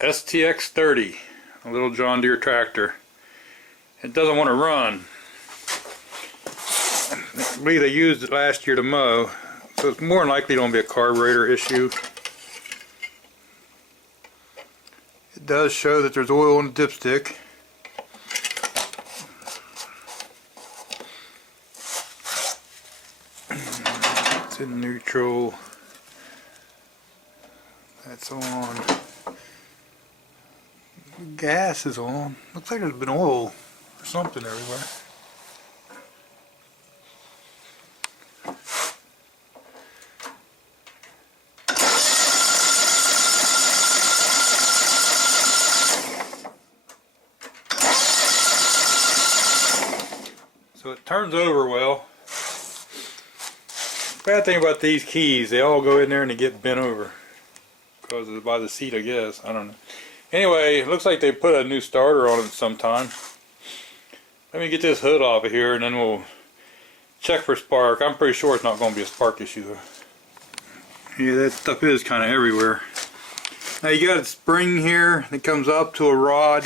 STX30, a little John Deere tractor. It doesn't want to run. I believe they used it last year to mow, so it's more than likely going to be a carburetor issue. It does show that there's oil in the dipstick. It's in neutral. That's on. Gas is on. Looks like there's been oil or something everywhere. So it turns over well. Bad thing about these keys, they all go in there and they get bent over. Because of by the seat, I guess. I don't know. Anyway, it looks like they put a new starter on it sometime. Let me get this hood off of here and then we'll check for spark. I'm pretty sure it's not going to be a spark issue though. Yeah, that stuff is kind of everywhere. Now you got a spring here that comes up to a rod.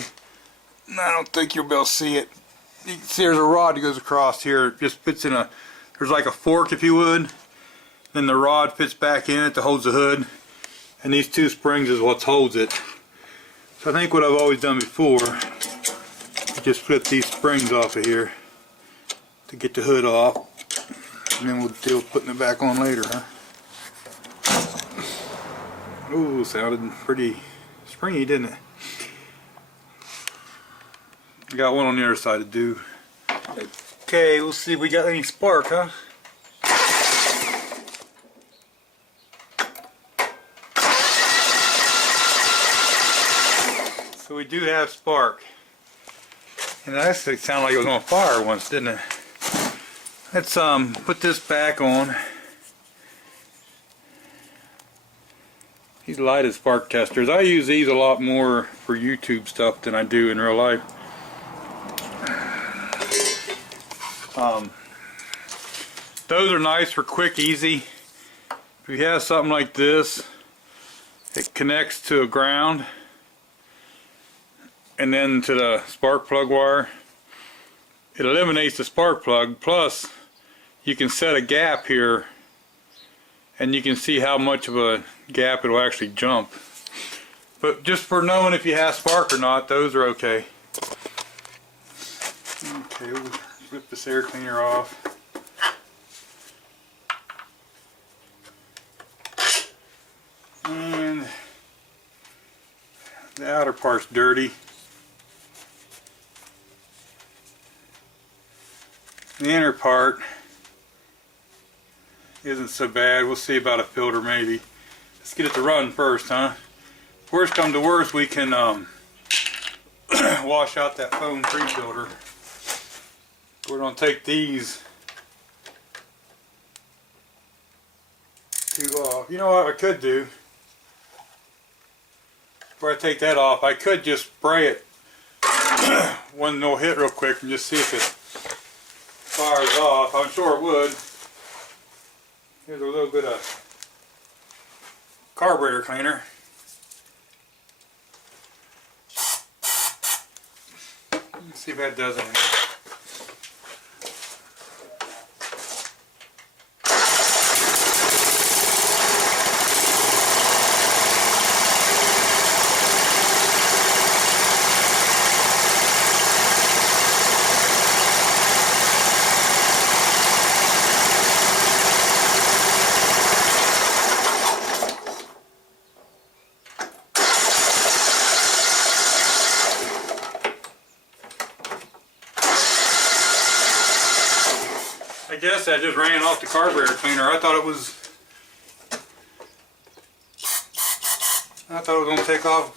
I don't think you'll be able to see it. You can see there's a rod that goes across here. It just fits in a, there's like a fork if you would. Then the rod fits back in it that holds the hood. And these two springs is what holds it. So I think what I've always done before, just flip these springs off of here to get the hood off, and then we'll deal with putting it back on later, huh? Ooh, sounded pretty springy, didn't it? I got one on the other side to do. Okay, we'll see if we got any spark, huh? So we do have spark. And that actually sounded like it was on fire once, didn't it? Let's put this back on. These lighted spark testers. I use these a lot more for YouTube stuff than I do in real life. Those are nice for quick, easy. If you have something like this, it connects to a ground and then to the spark plug wire. It eliminates the spark plug, plus you can set a gap here and you can see how much of a gap it will actually jump. But just for knowing if you have spark or not, those are okay. Okay, we'll flip this air cleaner off. And the outer part's dirty. The inner part isn't so bad. We'll see about a filter maybe. Let's get it to run first, huh? Worst come to worst, we can wash out that foam-free filter. We're going to take these two off. You know what I could do? Before I take that off, I could just spray it one no hit real quick and just see if it fires off. I'm sure it would. Here's a little bit of carburetor cleaner. Let's see if that does anything. I guess that just ran off the carburetor cleaner. I thought it was going to take off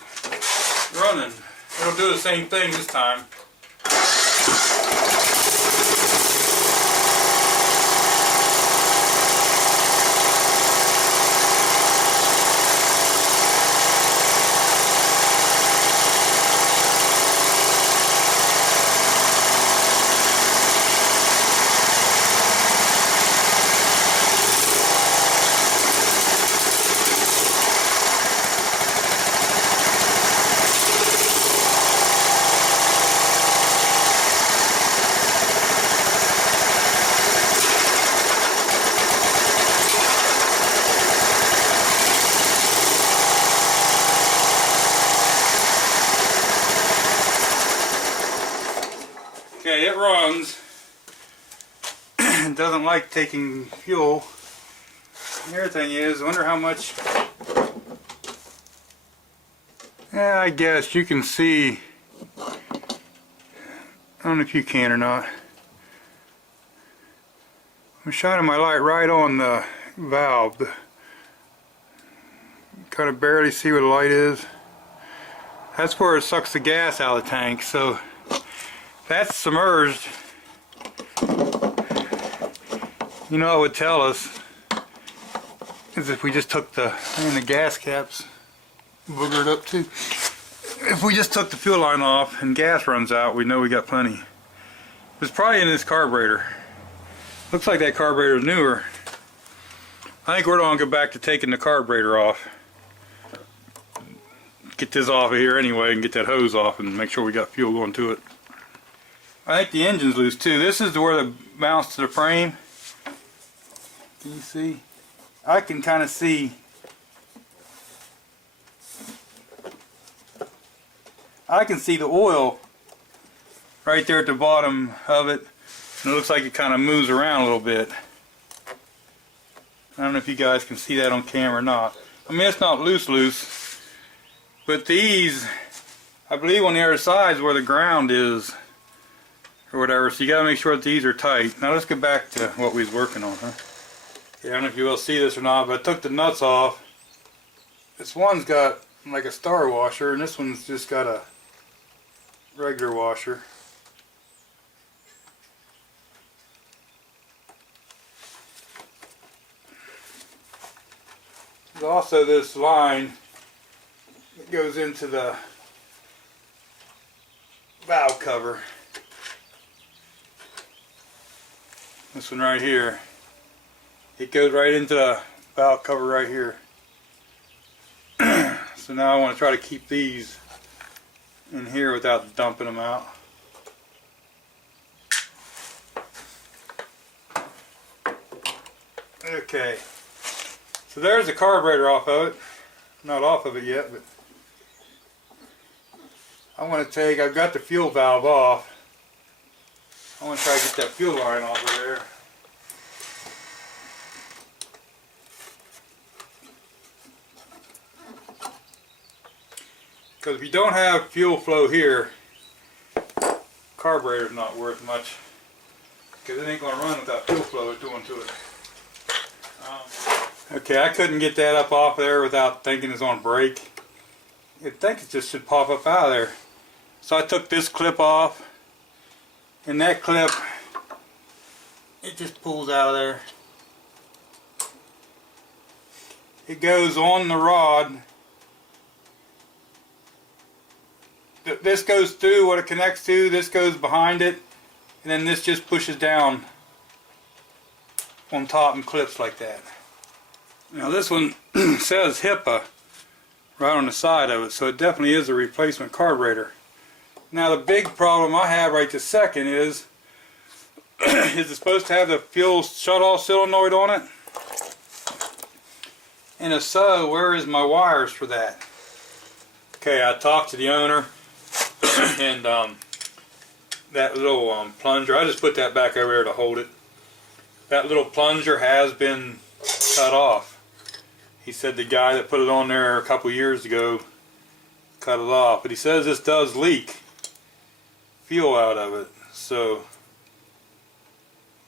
running. It'll do the same thing this time. runs. It doesn't like taking fuel. And the other thing is, I wonder how much. Yeah, I guess you can see. I don't know if you can or not. I'm shining my light right on the valve. Kind of barely see what the light is. That's where it sucks the gas out of the tank. So that's submerged. You know, it would tell us is if we just took the gas caps boogered up too. If we just took the fuel line off and gas runs out, we know we got plenty. It's probably in this carburetor. Looks like that carburetor is newer. I think we're going to go back to taking the carburetor off. Get this off of here anyway and get that hose off and make sure we got fuel going to it. I think the engine's loose too. This is where the mounts to the frame. Can you see? I can kind of see. I can see the oil right there at the bottom of it. And it looks like it kind of moves around a little bit. I don't know if you guys can see that on camera or not. I mean, it's not loose, but these, I believe on the other side is where the ground is, or whatever, so you gotta make sure that these are tight. Now let's get back to what we was working on, huh? Yeah, I don't know if you will see this or not, but I took the nuts off. This one's got like a star washer, and this one's just got a regular washer. There's also this line that goes into the valve cover. This one right here. It goes right into the valve cover right here. So now I want to try to keep these in here without dumping them out. Okay. So there's the carburetor off of it. Not off of it yet, but I want to take, I've got the fuel valve off. I want to try to get that fuel line off of there. Because if you don't have fuel flow here, carburetor's not worth much. Because it ain't going to run without fuel flow doing to it. Okay, I couldn't get that up off there without thinking it's on break. You'd think it just should pop up out of there. So I took this clip off, and that clip, it just pulls out of there. It goes on the rod. This goes through what it connects to, this goes behind it, and then this just pushes down on top and clips like that. Now this one says HIPAA right on the side of it, so it definitely is a replacement carburetor. Now the big problem I have right this second is it supposed to have the fuel shut-off solenoid on it? And if so, where is my wires for that? Okay, I talked to the owner, and that little plunger, I just put that back over there to hold it. That little plunger has been cut off. He said the guy that put it on there a couple years ago cut it off, but he says this does leak fuel out of it, so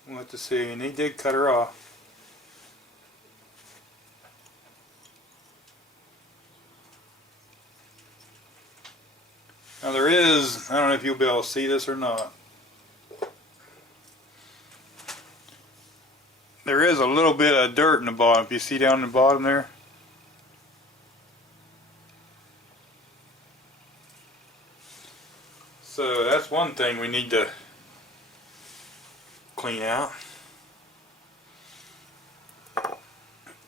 we'll have to see. And he did cut her off. Now there is, I don't know if you'll be able to see this or not, there is a little bit of dirt in the bottom. If you see down in the bottom there, so that's one thing we need to clean out.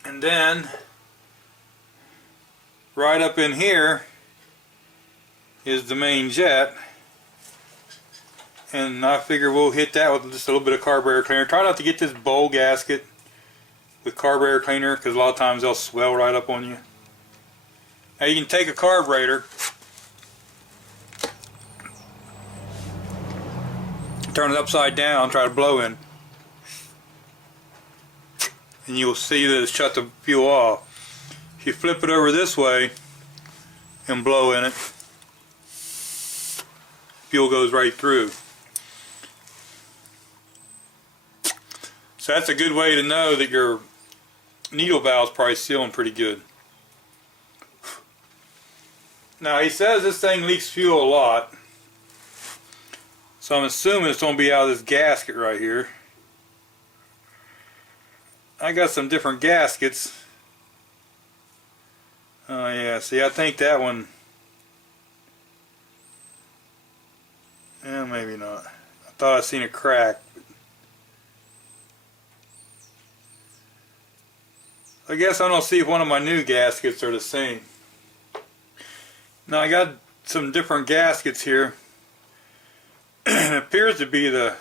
And then right up in here is the main jet, and I figure we'll hit that with just a little bit of carburetor cleaner. Try not to get this bowl gasket with carburetor cleaner, because a lot of times they'll swell right up on you. Now you can take a carburetor turn it upside down, try to blow in, and you'll see that it shut the fuel off. If you flip it over this way and blow in it, fuel goes right through. So that's a good way to know that your needle valve's probably sealing pretty good. Now he says this thing leaks fuel a lot, so I'm assuming it's going to be out of this gasket right here. I got some different gaskets. Oh yeah, see, I think that one, maybe not. I thought I seen a crack. I guess I'm going to see if one of my new gaskets are the same. Now I got some different gaskets here. It appears to be the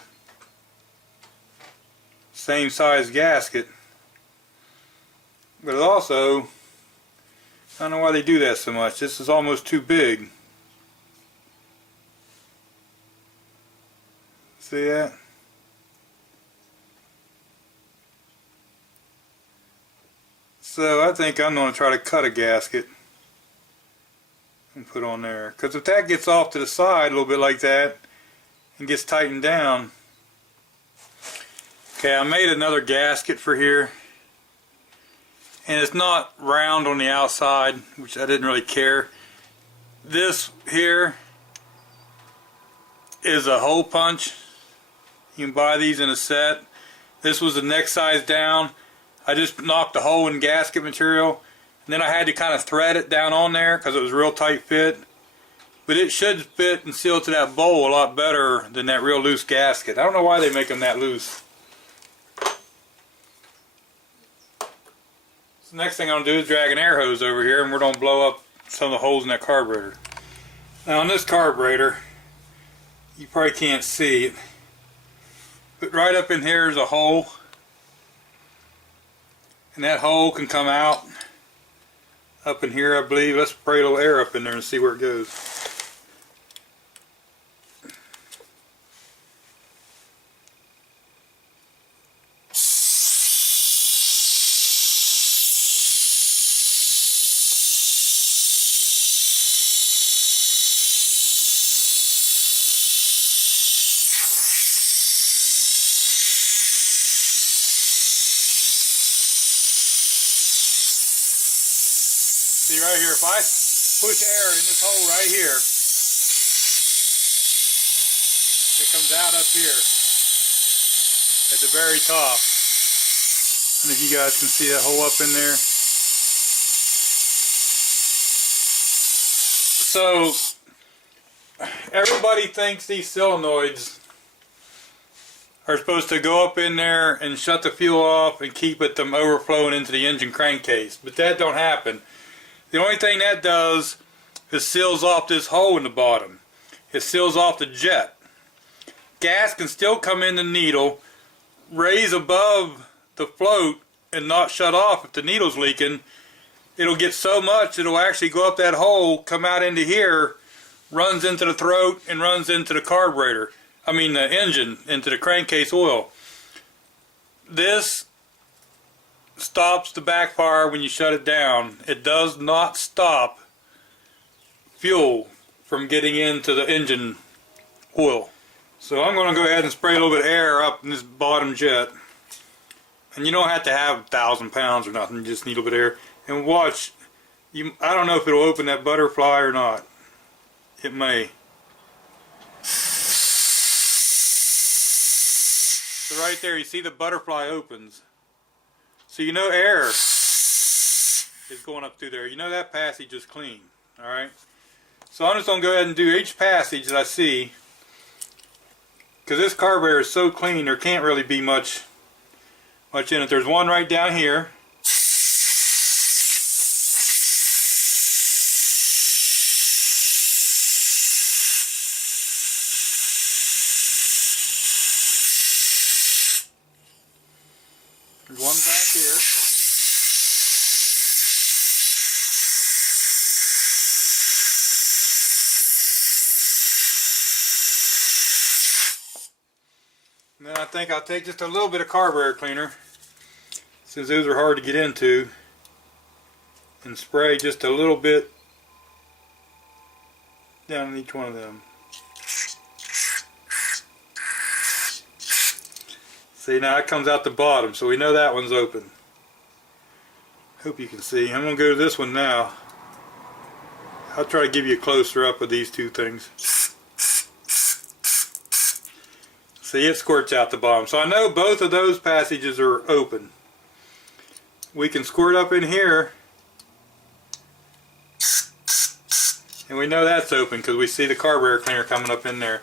same size gasket, but it also, I don't know why they do that so much. This is almost too big. See that? So I think I'm going to try to cut a gasket and put on there, because if that gets off to the side a little bit like that and gets tightened down. Okay, I made another gasket for here, and it's not round on the outside, which I didn't really care. This here is a hole punch. You can buy these in a set. This was the next size down. I just knocked a hole in gasket material, and then I had to kind of thread it down on there because it was a real tight fit. But it should fit and seal to that bowl a lot better than that real loose gasket. I don't know why they make them that loose. So the next thing I'm going to do is drag an air hose over here, and we're going to blow up some of the holes in that carburetor. Now on this carburetor, you probably can't see it, but right up in here is a hole. And that hole can come out up in here, I believe. Let's spray a little air up in there and see where it goes. See right here, if I push air in this hole right here, it comes out up here at the very top. And if you guys can see that hole up in there. So everybody thinks these solenoids are supposed to go up in there and shut the fuel off and keep it from overflowing into the engine crankcase, but that don't happen. The only thing that does is seals off this hole in the bottom. It seals off the jet. Gas can still come in the needle, raise above the float, and not shut off if the needle's leaking. It'll get so much it'll actually go up that hole, come out into here, runs into the throat, and runs into the carburetor. I mean the engine, into the crankcase oil. This stops the backfire when you shut it down. It does not stop fuel from getting into the engine oil. So I'm going to go ahead and spray a little bit of air up in this bottom jet. And you don't have to have 1,000 pounds or nothing, you just need a little bit of air. And watch, I don't know if it'll open that butterfly or not. It may. So right there you see the butterfly opens. So you know air is going up through there. You know that passage is clean. Alright? So I'm just going to go ahead and do each passage that I see. Because this carburetor is so clean, there can't really be much in it. There's one right down here. There's one back here. And then I think I'll take just a little bit of carburetor cleaner, since those are hard to get into, and spray just a little bit down in each one of them. See, now it comes out the bottom, so we know that one's open. Hope you can see. I'm going to go to this one now. I'll try to give you a closer up of these two things. See, it squirts out the bottom. So I know both of those passages are open. We can squirt up in here, and we know that's open because we see the carburetor cleaner coming up in there.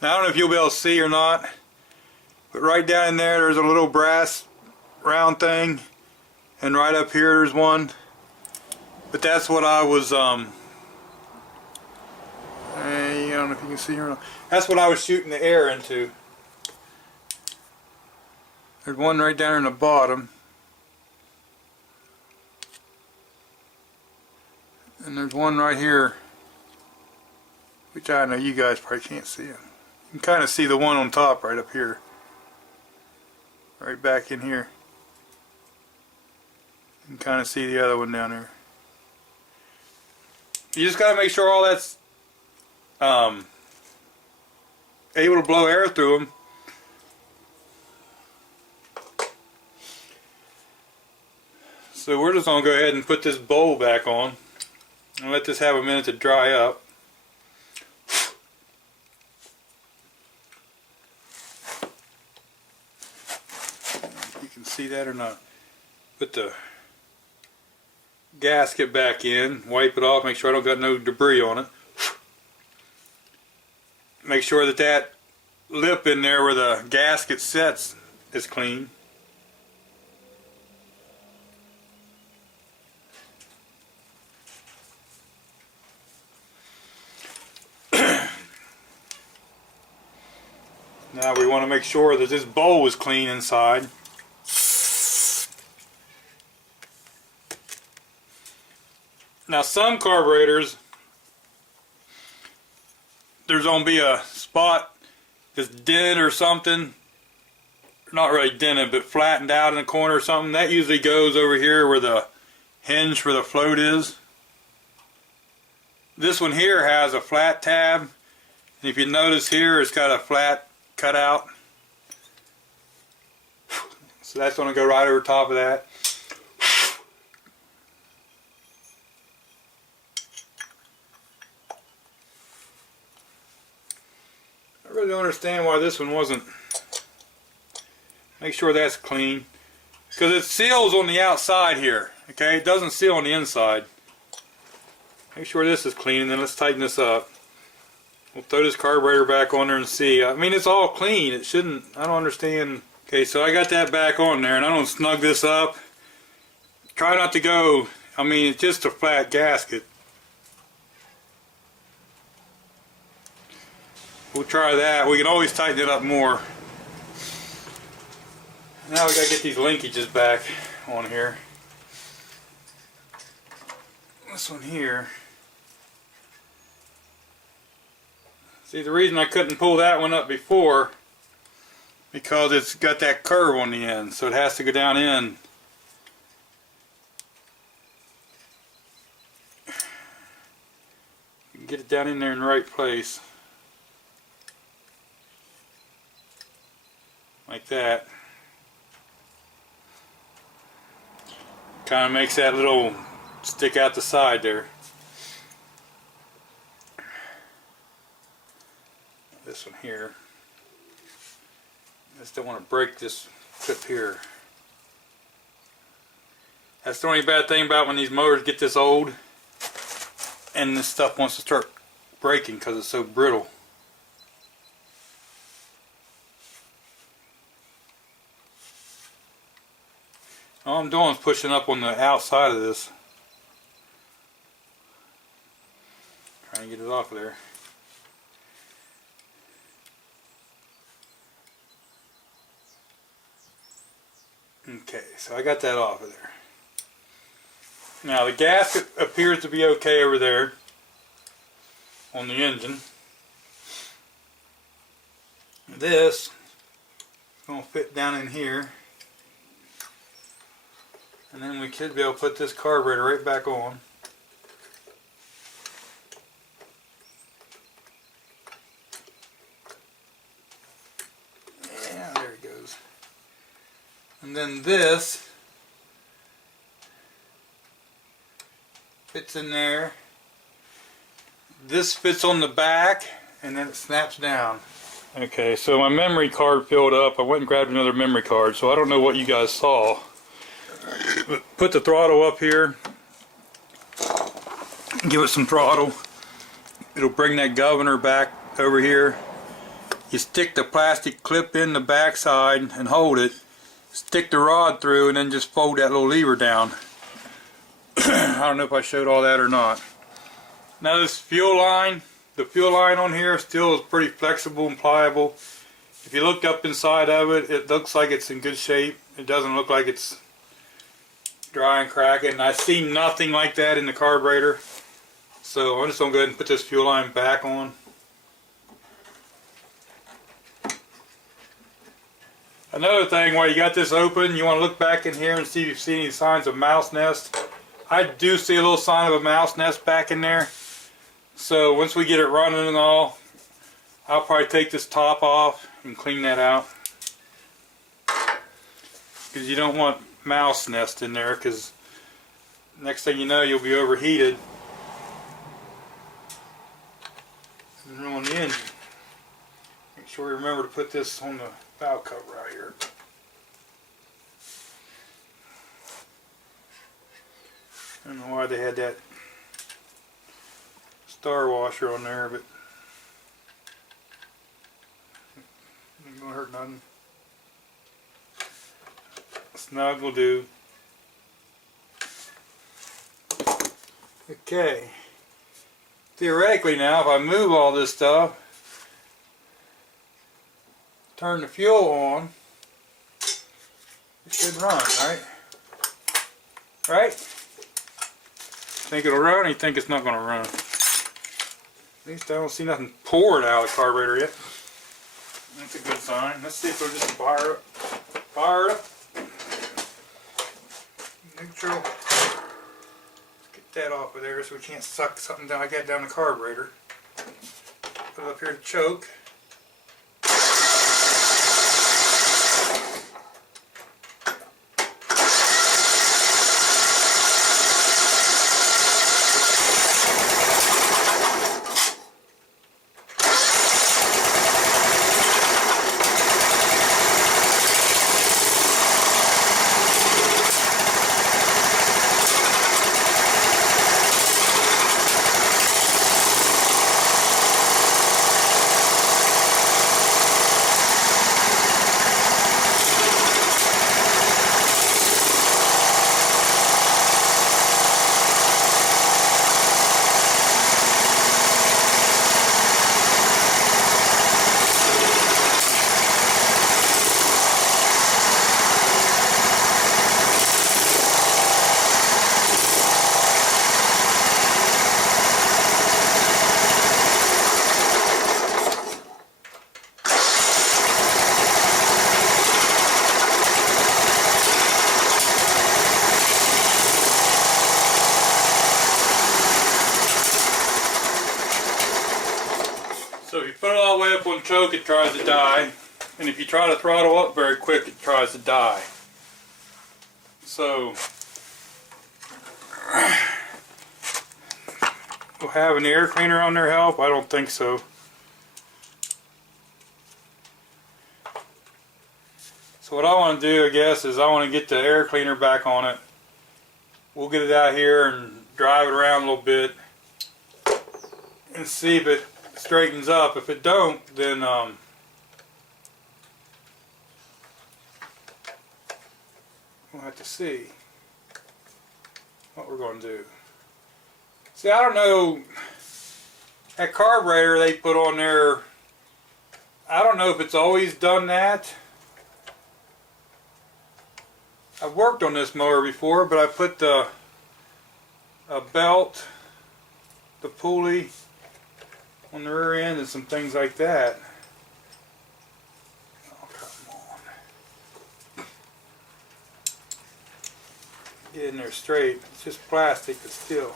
Now I don't know if you'll be able to see or not, but right down in there there's a little brass round thing, and right up here there's one. But that's what I was I don't know if you can see or not. That's what I was shooting the air into. There's one right down in the bottom, and there's one right here, which I know you guys probably can't see. You can kind of see the one on top right up here. Right back in here. You can kind of see the other one down there. You just got to make sure all that's able to blow air through them. So we're just going to go ahead and put this bowl back on and let this have a minute to dry up. See that or not? Put the gasket back in, wipe it off, make sure I don't got no debris on it. Make sure that that lip in there where the gasket sets is clean. Now we want to make sure that this bowl is clean inside. Now some carburetors, there's going to be a spot that's dented or something, not really dented but flattened out in the corner or something. That usually goes over here where the hinge for the float is. This one here has a flat tab, and if you notice here it's got a flat cutout. So that's going to go right over top of that. I really don't understand why this one wasn't. Make sure that's clean, because it seals on the outside here. Okay, it doesn't seal on the inside. Make sure this is clean, and then let's tighten this up. We'll throw this carburetor back on there and see. I mean, it's all clean. It shouldn't. I don't understand. Okay, so I got that back on there, and I'm gonna snug this up. Try not to go. I mean, it's just a flat gasket. We'll try that. We can always tighten it up more. Now we gotta get these linkages back on here. This one here. See, the reason I couldn't pull that one up before, because it's got that curve on the end, so it has to go down in. You can get it down in there in the right place. Like that. Kind of makes that little stick out the side there. This one here. I just don't want to break this clip here. That's the only bad thing about when these motors get this old and this stuff wants to start breaking because it's so brittle. All I'm doing is pushing up on the outside of this. Trying to get it off of there. Okay, so I got that off of there. Now the gasket appears to be okay over there on the engine. This going to fit down in here. And then we should be able to put this carburetor right back on. Yeah, there it goes. And then this fits in there. This fits on the back, and then it snaps down. Okay, so my memory card filled up. I went and grabbed another memory card, so I don't know what you guys saw. But put the throttle up here. Give it some throttle. It'll bring that governor back over here. You stick the plastic clip in the back side and hold it. Stick the rod through and then just fold that little lever down. I don't know if I showed all that or not. Now this fuel line, the fuel line on here still is pretty flexible and pliable. If you look up inside of it, it looks like it's in good shape. It doesn't look like it's dry and cracking. I see nothing like that in the carburetor. So I'm just going to go ahead and put this fuel line back on. Another thing, while you got this open, you want to look back in here and see if you see any signs of mouse nest. I do see a little sign of a mouse nest back in there. So once we get it running and all, I'll probably take this top off and clean that out. Because you don't want mouse nest in there, because next thing you know you'll be overheated and ruin the engine. Make sure you remember to put this on the valve cover right here. I don't know why they had that star washer on there, but it ain't gonna hurt nothing. Snug will do. Okay. Theoretically now, if I move all this stuff, turn the fuel on, it should run, right? Right? Think it'll run, or you think it's not going to run? At least I don't see nothing poured out of the carburetor yet. That's a good sign. Let's see if it'll just fire up. Fire up. Neutral. Get that off of there so we can't suck something down. I got down the carburetor. Put it up here to choke. So if you put it all the way up on choke, it tries to die. And if you try to throttle up very quick, it tries to die. So will have an air cleaner on there help? I don't think so. So what I want to do, I guess, is I want to get the air cleaner back on it. We'll get it out here and drive it around a little bit and see if it straightens up. If it don't, then we'll have to see what we're going to do. See, I don't know, that carburetor they put on there, I don't know if it's always done that. I've worked on this mower before, but I put a belt, the pulley on the rear end and some things like that. Oh, come on. get in there straight. It's just plastic, but still.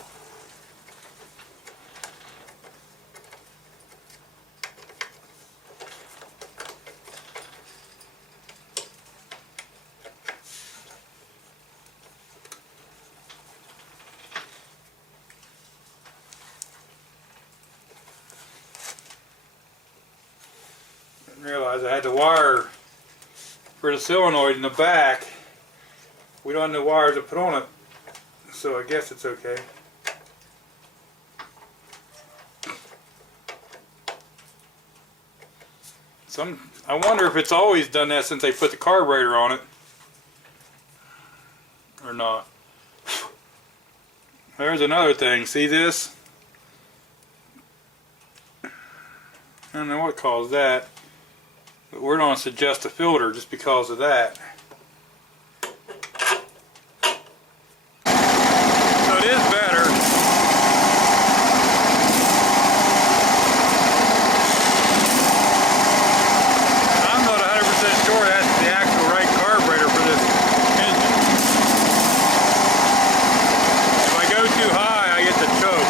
Didn't realize I had the wire for the solenoid in the back. We don't have no wires to put on it, so I guess it's okay. I wonder if it's always done that since they put the carburetor on it, or not. There's another thing. See this? I don't know what caused that, but we're going to suggest a filter just because of that. So it is better. I'm not 100% sure that's the actual right carburetor for this engine. If I go too high, I get the choke.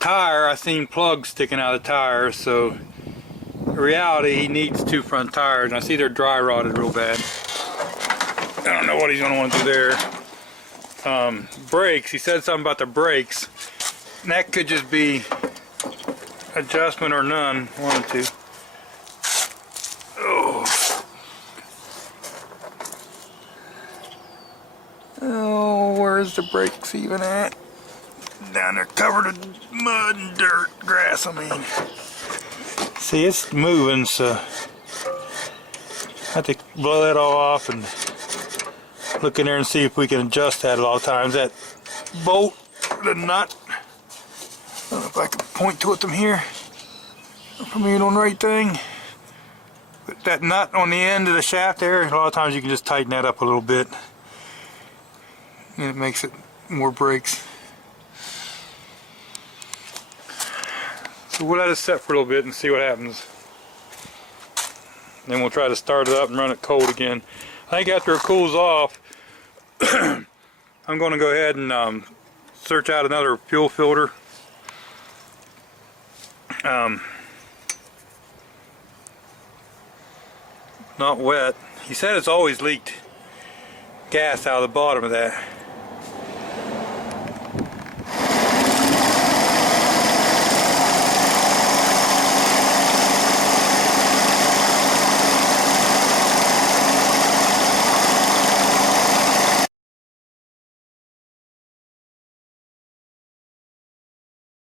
Tire, I seen plugs sticking out of the tires, so in reality he needs 2 front tires, and I see they're dry rotted real bad. I don't know what he's going to want to do there. Brakes, he said something about the brakes, and that could just be adjustment or none, one or two. Oh, where's the brakes even at? Down there covered in mud and dirt, grass, I mean. See, it's moving, so I have to blow that all off and look in there and see if we can adjust that a lot of times. That bolt, the nut, I don't know if I can point to it from here, if I'm on the right thing. But that nut on the end of the shaft there, a lot of times you can just tighten that up a little bit, and it makes it more brakes. So we'll let it set for a little bit and see what happens. Then we'll try to start it up and run it cold again. I think after it cools off, I'm going to go ahead and search out another fuel filter. Not wet. He said it's always leaked gas out of the bottom of that.